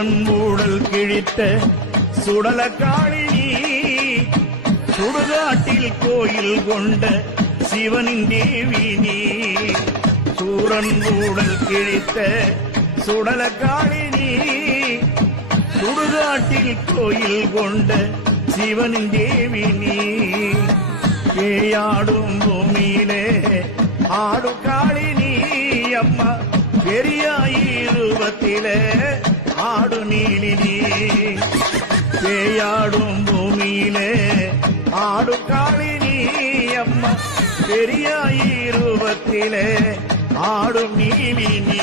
சூரன் ஊடல் கிழித்த சுடல காளினி சுடுகாட்டில் கோயில் கொண்ட சிவனின் தேவி நீ சூரன் ஊடல் கிழித்த சுடல காளினி சுடுகாட்டில் கோயில் கொண்ட சிவனின் தேவி நீ பேயாடும் பூமியிலே ஆடு காளினி அம்மா பெரியாயிருவத்திலே ஆடு நீலினி பேயாடும் பூமியிலே ஆடு காளினி அம்மா பெரியாயிருவத்திலே ஆடும் நீலினி